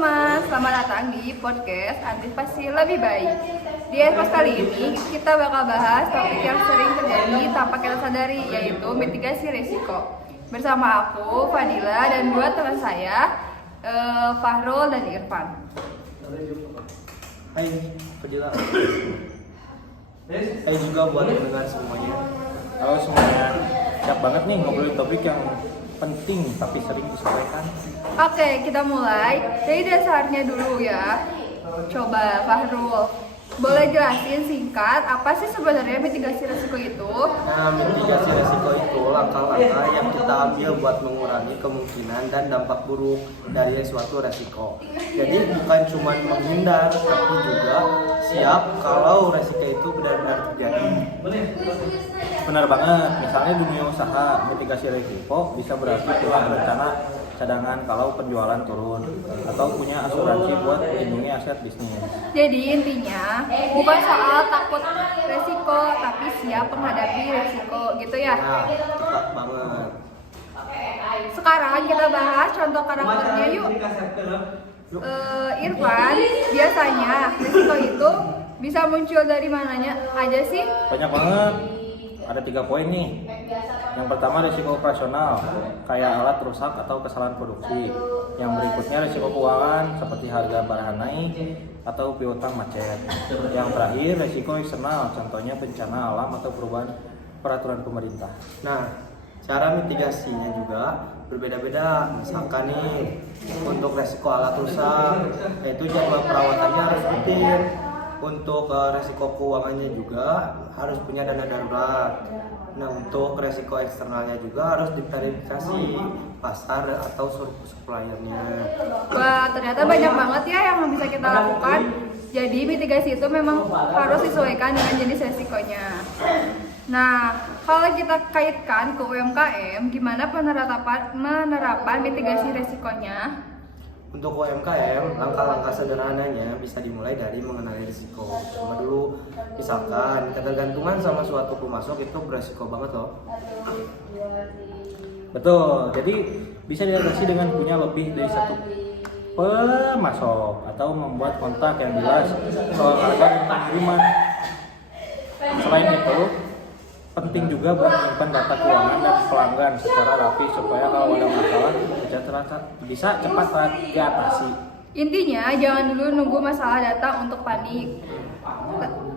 teman-teman, selamat datang di podcast Antisipasi Lebih Baik. Di episode kali ini kita bakal bahas topik yang sering terjadi tanpa kita sadari, yaitu mitigasi risiko. Bersama aku, Fadila, dan dua teman saya, Fahrul dan Irfan. Hai Fadila. Hai juga buat pendengar semuanya. Halo semuanya, siap banget nih ngobrolin topik yang penting tapi sering disampaikan. Oke, kita mulai dari dasarnya dulu ya. Coba Fahrul, boleh jelasin singkat apa sih sebenarnya mitigasi risiko itu? Nah, mitigasi risiko itu langkah-langkah yang kita ambil buat mengurangi kemungkinan dan dampak buruk dari suatu risiko. Jadi bukan cuma menghindar, tapi juga siap kalau risiko itu benar-benar terjadi. Benar banget, misalnya dunia usaha, mitigasi risiko bisa berarti punya rencana cadangan kalau penjualan turun atau punya asuransi buat melindungi aset bisnis. Jadi intinya bukan soal takut resiko, tapi siap menghadapi resiko gitu ya. Nah, tepat banget. Sekarang kita bahas contoh karakternya yuk. Irfan, biasanya resiko itu bisa muncul dari mananya aja sih? Banyak banget, ada 3 poin nih. Yang pertama risiko operasional, kayak alat rusak atau kesalahan produksi. Yang berikutnya risiko keuangan, seperti harga barang naik atau piutang macet. Yang terakhir risiko eksternal, contohnya bencana alam atau perubahan peraturan pemerintah. Nah, cara mitigasinya juga berbeda-beda. Misalkan nih, untuk resiko alat rusak, yaitu jadwal perawatannya harus rutin. Untuk resiko keuangannya juga harus punya dana darurat. Nah, untuk resiko eksternalnya juga harus diverifikasi pasar atau suppliernya. Wah, ternyata banyak banget ya yang bisa kita lakukan. Jadi mitigasi itu memang harus disesuaikan dengan jenis resikonya. Nah, kalau kita kaitkan ke UMKM, gimana penerapan mitigasi resikonya? Untuk UMKM, langkah-langkah sederhananya bisa dimulai dari mengenali risiko. Cuma dulu, misalkan ketergantungan sama suatu pemasok itu beresiko banget loh. Betul, jadi bisa diatasi dengan punya lebih dari satu pemasok atau membuat kontak yang jelas soal harga dan pengiriman. Selain itu, penting juga buat menyimpan data keuangan dan pelanggan secara rapi supaya kalau ada masalah bisa cepat diatasi. Intinya jangan dulu nunggu masalah datang untuk panik,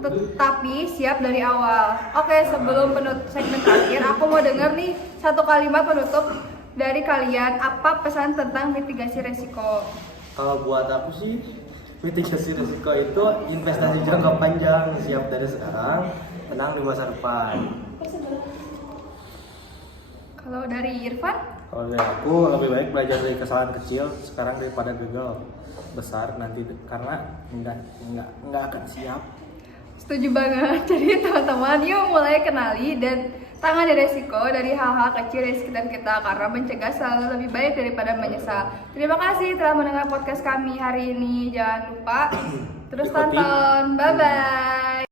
tetapi siap dari awal. Oke, sebelum penutup segmen terakhir, aku mau dengar nih satu kalimat penutup dari kalian. Apa pesan tentang mitigasi resiko? Kalau buat aku sih, mitigasi risiko itu investasi jangka panjang, siap dari sekarang, tenang di masa depan. Kalau dari Irfan? Kalau dari aku lebih baik belajar dari kesalahan kecil sekarang daripada gagal besar nanti karena nggak akan siap. Setuju banget. Jadi teman-teman, yuk mulai kenali dan tangani resiko dari hal-hal kecil di sekitar kita karena mencegah selalu lebih baik daripada menyesal. Terima kasih telah mendengar podcast kami hari ini. Jangan lupa terus tonton. Bye bye.